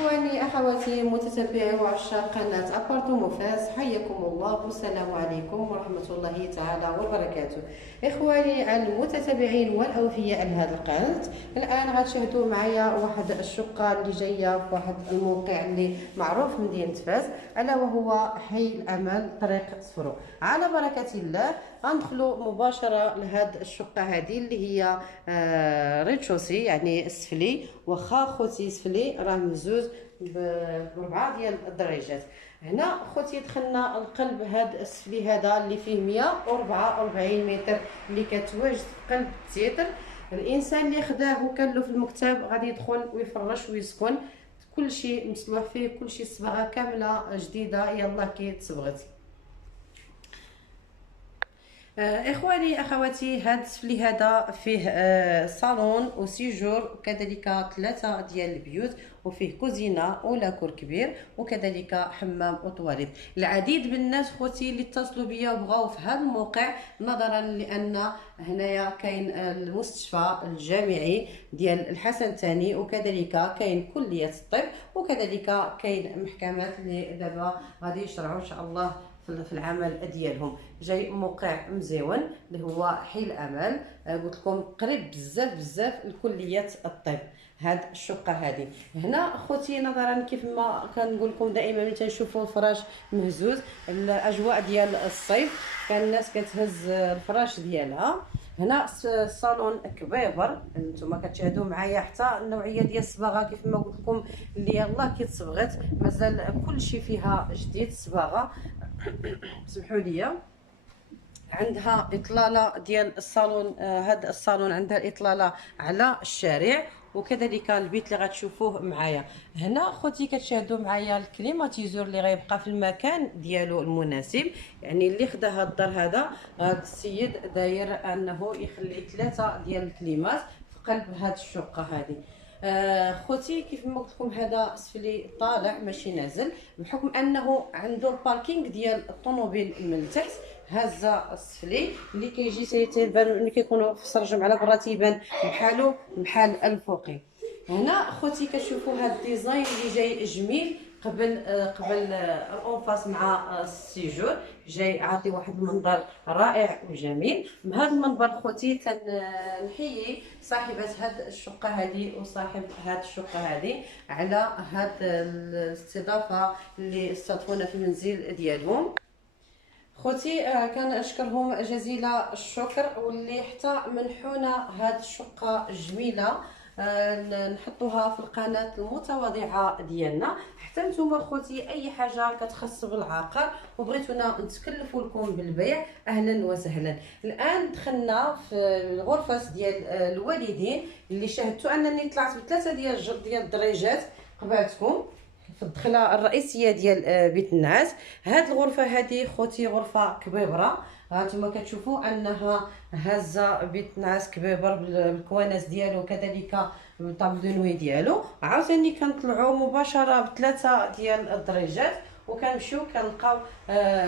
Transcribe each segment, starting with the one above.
إخواني أخواتي متتبعي وعشاق قناة أبارتو فاس، حياكم الله والسلام عليكم ورحمة الله تعالى وبركاته. إخواني المتتبعين والأوفياء لهذا القناة، الآن غتشاهدوا معايا واحد الشقة اللي جاية في واحد الموقع اللي معروف في مدينة فاس، ألا وهو حي الأمل طريق صفرو. على بركة الله غندخلوا مباشرة لهاد الشقة هذه اللي هي ريتشوسي، يعني السفلي، واخا خوتي سفلي راه مزوز بربعه ديال الدرجات. هنا خوتي دخلنا القلب هاد السفلي هذا اللي فيه 144 متر اللي كتواجد في قلب التيتر. الانسان اللي خداه وكان له في المكتب غادي يدخل ويفرش ويسكن، كل شيء مصلوح فيه، كل شيء الصباغه كامله جديده يلا كي تصبغت. اخواني اخواتي، هاد السفلي هذا فيه صالون وسيجور، وكذلك 3 ديال البيوت، وفيه كوزينه ولاكور كبير، وكذلك حمام وطواليت. العديد من الناس خوتي اللي اتصلوا بيا وبغاو في هذا الموقع، نظرا لان هنايا كاين المستشفى الجامعي ديال الحسن الثاني، وكذلك كاين كليه الطب، وكذلك كاين محكمات اللي دابا غادي يشرعوا ان شاء الله في العمل ديالهم. جاي موقع مزيون اللي هو حي الامل، قلت لكم قريب بزاف بزاف لكليه الطب. هاد الشقه هذه هنا خوتي، نظرا كيف ما كنقول لكم دائما ملي تنشوفوا الفراش مهزوز، الاجواء ديال الصيف كان الناس كتهز الفراش ديالها. هنا الصالون كبيبر، نتوما كتشاهدوا معايا حتى النوعيه ديال الصباغه كيف ما قلت لكم اللي يلاه كيتصبغت، مازال كلشي فيها جديد الصباغه. سمحوا لي، عندها اطلاله ديال الصالون، هذا الصالون عندها الاطلاله على الشارع، وكذلك البيت اللي غتشوفوه معايا هنا خوتي كتشاهدوا معايا الكليماتيزور اللي غيبقى في المكان ديالو المناسب. يعني اللي خدا هاد الدار هذا السيد داير انه يخلي 3 ديال الكليمات في قلب هاد الشقه هذه. خوتي كيف ما قلت لكم هذا اسفلي طالع ماشي نازل، بحكم انه عنده الباركينغ ديال الطوموبيل من التحت. هازه السفلي اللي كيجي تيبان ملي كيكونوا في السرجم على برا تيبان بحالو بحال الفوقي. هنا خوتي كتشوفوا هاد الديزاين اللي جاي جميل قبل الانفاس مع السيجور، جاي عاطي واحد المنظر رائع وجميل. بهذا المنظر خوتي تنحيي صاحبه هاد الشقه هذه وصاحب هاد الشقه هذه على هاد الاستضافه اللي استضافونا في المنزل ديالهم. خوتي كنشكرهم جزيل الشكر، واللي حتى منحونا هاد الشقه الجميله نحطوها في القناه المتواضعه ديالنا. حتى نتوما خوتي اي حاجه كتخص بالعقار وبغيتونا نتكلفوا لكم بالبيع، اهلا وسهلا. الان دخلنا في الغرفه ديال الوالدين اللي شاهدتوا انني طلعت بثلاثه ديال الدرجات قبعتكم في الدخله الرئيسيه ديال بيت النعاس. هاد الغرفه هذه خوتي غرفه كبيبره، هانتوما كتشوفوا انها هازه بيت النعاس كبيبر بالكواناس ديالو، كذلك بالطابل دو نوي ديالو. عاوتاني كنطلعوا مباشره بثلاثه ديال الدرجات وكنمشيو كنلقاو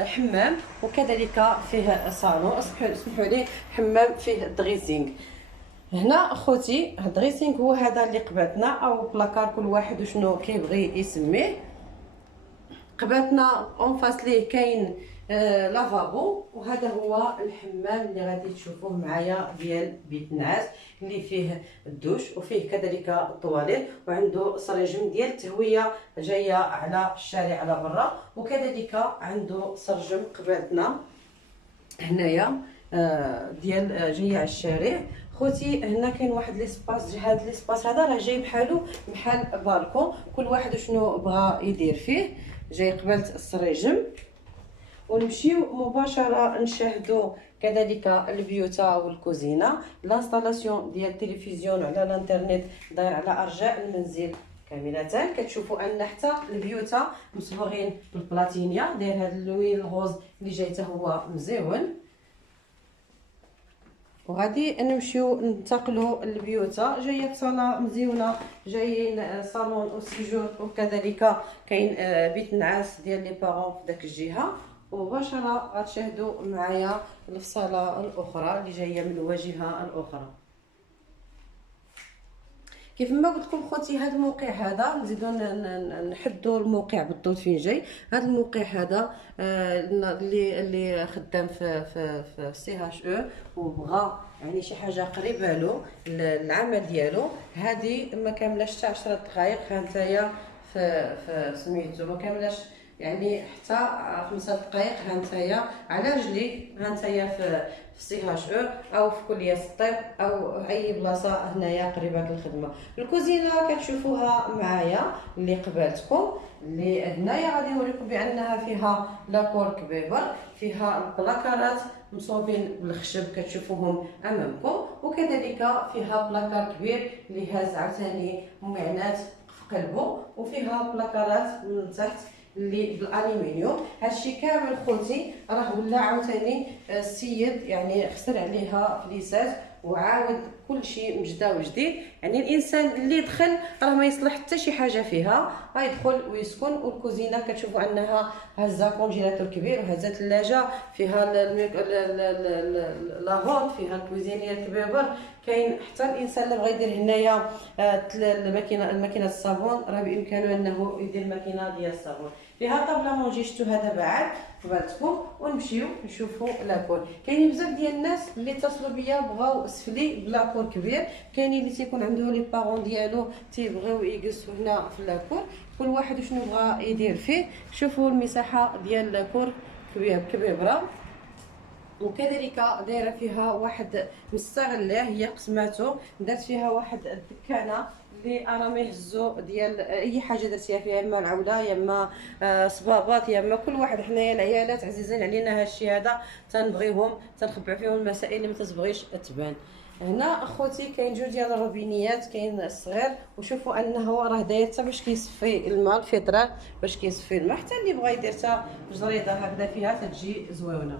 حمام، وكذلك فيه صالون، اسمحوا لي، حمام فيه دريسينغ. هنا اخوتي الدريسينغ هو هذا اللي قباتنا، او بلاكار كل واحد وشنو كيبغي يسميه. قباتنا اون فاس ليه كاين لافابو، وهذا هو الحمام اللي غادي تشوفوه معايا ديال بيت النعاس اللي فيه الدوش وفيه كذلك الطواليت، وعنده سرجم ديال التهويه جايه على الشارع على برا، وكذلك عنده سرجم قباتنا هنايا ديال جايه على الشارع. خوتي هنا كاين واحد ليسباس، هذا ليسباس هذا راه جاي بحال بالكون، كل واحد شنو بغى يدير فيه. جاي قبالة السريجم، ونمشيو مباشره نشاهدوا كذلك البيوتا والكوزينه. لانستالاسيون ديال التلفزيون على الانترنت داير على ارجاء المنزل كامله. كتشوفوا ان حتى البيوتا مصبوغين بالبلاتينيا، داير هذا اللوين الغوز اللي جاي حتى هو مزيون. وغادي نمشيو ننتقلوا للبيوتا، جايه بصاله مزيونه، جايين صالون وسيجور، وكذلك كاين بيت نعاس ديال لي بارون في داك الجهه. ومباشره غتشاهدوا معايا الصاله الاخرى اللي جايه من الواجهه الاخرى. كيف ما قلت لكم خوتي، هذا الموقع هذا نزيدو نحدوا الموقع بالضبط فين جاي. هذا الموقع هذا اللي خدام في سي هاش او، وبغى يعني شي حاجه قريبه له العمل ديالو. هذه ما كاملاش حتى 10 دقائق. ها نتايا في سميتو ما كاملاش يعني حتى 5 دقائق. ها نتايا على رجليك، ها نتايا في سي هاش او او في كليه الطب او اي بلاصه هنايا قريبه للخدمه. الكوزينه كتشوفوها معايا اللي قبالتكم، اللي هنايا غادي نوريكم بانها فيها لاكور كبيبر، فيها البلاكارات مصوبين بالخشب كتشوفوهم امامكم، وكذلك فيها بلاكار كبير اللي هاز عاوتاني معنات في قلبه، وفيها بلاكارات من تحت اللي بالالومنيوم. هادشي كامل خوتي راه ولا عاوتاني السيد يعني خسر عليها فليسات وعاود كل شيء من جدا وجديد. يعني الانسان اللي دخل راه ما يصلح حتى شي حاجه فيها، غيدخل ويسكن. والكوزينه كتشوفوا انها هازه كونجيلاتور كبير، وهازه ثلاجه فيها لاهوت، فيها الكوزينيه الكبيبر. كاين حتى الانسان اللي بغى يدير هنايا الماكينه الصابون، راه بامكانه انه يدير ماكينه ديال الصابون. فيها طابله مونجي شتو هذا بعد قبالتكم. ونمشيو نشوفوا لاكور. كاينين بزاف ديال الناس اللي اتصلوا بيا بغاو سفلي بلاكور كبير، كاينين اللي تيكون عنده لي بارون ديالو تيبغيو يجلسوا هنا في لاكور. كل واحد شنو بغى يدير فيه. شوفوا المساحه ديال لاكور كبيره، وكذلك دايره فيها واحد مستغله، هي قسماتو درت فيها واحد الدكانه اللي راه ما يهزو ديال اي حاجه درتيها فيها، اما العوله يا اما صبابات يا اما كل واحد. حنايا العيالات عزيزين علينا هادشي هذا تنبغيهم، تنخبع فيهم المسائل اللي ما تتبغيش تبان. هنا اخوتي كاين جوج ديال الروبينيات، كاين الصغير وشوفوا انه راه داير حتى باش كيصفي الماء، الفلترات باش كيصفي الماء. حتى اللي بغى يدير حتى جريده هكذا فيها تتجي زويونه.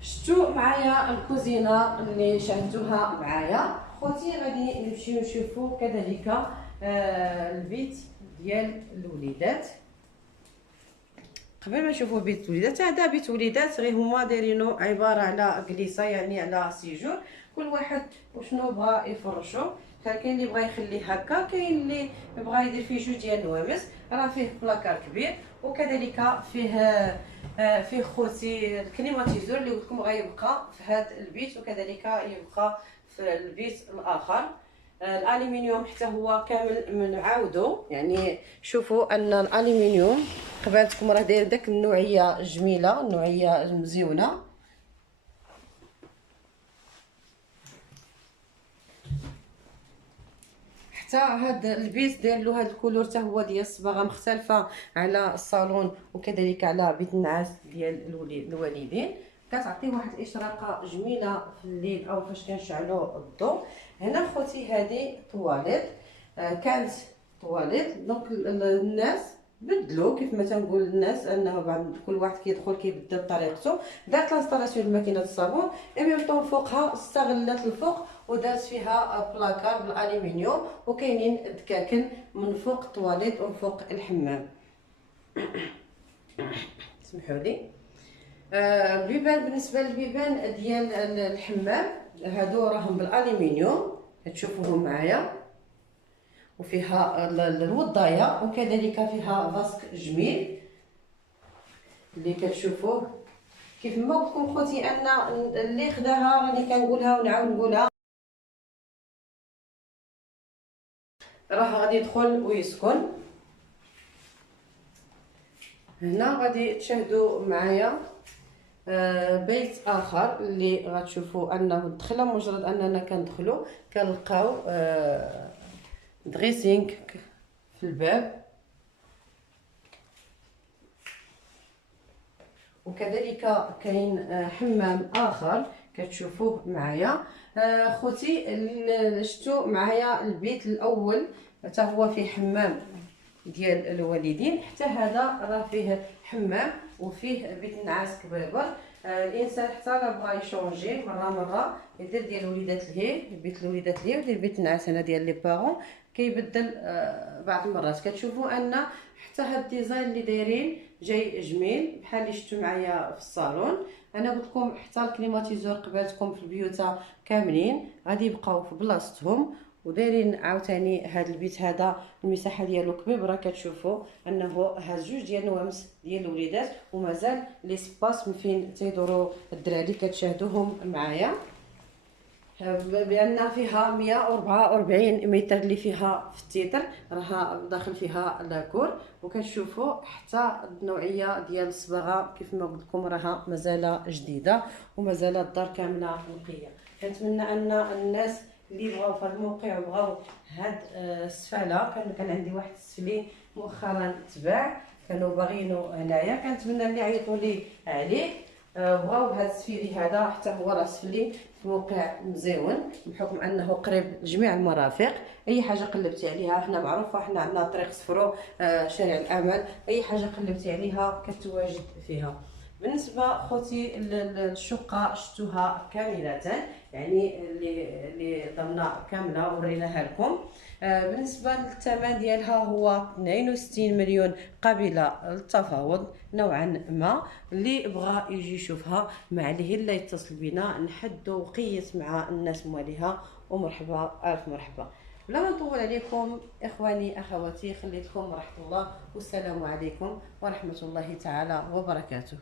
شفتوا معايا الكوزينه اللي شاهدتوها معايا خوتي. غادي نمشيو نشوفوا كذلك البيت ديال الوليدات. قبل ما نشوفوا بيت الوليدات، هذا بيت وليدات غير هما دايرينو عباره على كليسه يعني على سيجور، كل واحد وشنو بغى يفرشو. كاين اللي بغى يخليه هكا، كاين اللي بغى يدير فيه جوج ديال النوامس. راه فيه بلاكار كبير، وكذلك فيه خوتي الكليماتيزور اللي قلت لكم غيبقى في هذا البيت، وكذلك يبقى في البيت الاخر. الالومنيوم حتى هو كامل منعاودو. يعني شوفوا ان الالومنيوم قبالتكم راه داير داك النوعيه جميله، النوعيه مزيونه. حتى هاد البيت داير له هاد الكولور حتى هو ديال الصباغه مختلفه على الصالون وكذلك على بيت النعاس ديال الوالدين. كتعطي واحد الاشراقه جميله في الليل او فاش كنشعلوا الضوء. هنا خوتي هذه طواليت، كانت طواليت دونك الناس بدلوا كيف ما تنقول الناس انه بعد كل واحد كيدخل كيبدل بطريقته. دارت لانستالاسيون لماكينه الصابون اي طون فوقها استغلت الفوق ودارت فيها بلاكار بالالومنيوم، وكاينين دكاكن من فوق الطواليت ومن فوق الحمام. سمحوا لي. البيبان، بالنسبه للبيبان ديال الحمام هادو راهم بالالومنيوم تشوفوهم معايا، وفيها الوضايه وكذلك فيها فاسك جميل اللي كتشوفوه. كيف ما قلت لكم خوتي ان اللي خداها راني كنقولها ونعاود نقولها، راه غادي يدخل ويسكن. هنا غادي تشاهدوا معايا بيت اخر اللي غتشوفوا انه دخله، مجرد اننا كندخلوا كنلقاو دريسينغ في الباب، وكذلك كاين حمام اخر كتشوفوه معايا. خوتي شفتوا معايا البيت الاول حتى هو فيه حمام ديال الوالدين، حتى هذا راه فيه حمام وفيه بيت النعاس كبيبر. الانسان حتى لا بغى يشونجي مره يدير ديال الوليدات لهيه بيت الوليدات لهيه ودير بيت النعاس هنا ديال لي بارون، كيبدل بعض المرات. كتشوفوا ان حتى هاد الديزاين اللي دايرين جاي جميل بحال اللي شفتوا معايا في الصالون. انا قلت لكم حتى الكليماتيزور قبالتكم في البيوت كاملين غادي يبقاو في بلاصتهم، ودايرين عاوتاني هذا البيت هذا المساحه ديالو كبيبره، كتشوفوا انه هاز جوج ديال النوامس ديال الوليدات، ومازال لي سباس من فين تيدوروا الدراري كتشاهدوهم معايا، بان فيها 144 متر اللي فيها في التيتر، راها داخل فيها لاكور. وكنشوفوا حتى النوعيه ديال الصباغه كيف ما قلت لكم راها مازال جديده، ومازال الدار كامله نقيه. كنتمنى ان الناس اللي بغاو في هذا الموقع وبغاو هاد السفاله، كان عندي واحد السفلي مؤخرا تباع كانوا باغينو هنايا، كنتمنى اللي عيطوا لي عليه بغاو هاد السفيري هذا، حتى هو راه سفلي في موقع مزيون بحكم انه قريب لجميع المرافق. اي حاجه قلبتي عليها، حنا معروفه حنا عندنا طريق صفرو شارع الامل، اي حاجه قلبتي عليها كتواجد فيها. بالنسبه خوتي الشقه شفتوها كامله، يعني اللي ضمنا كامله وريناها لكم. بالنسبه للثمن ديالها هو 62 مليون قابله للتفاوض نوعا ما. اللي بغى يجي يشوفها ما عليه الا يتصل بنا، نحدو وقيت مع الناس مواليها، ومرحبا الف مرحبا. بلا ما نطول عليكم اخواني اخواتي، خليتكم رحمه الله والسلام عليكم ورحمه الله تعالى وبركاته.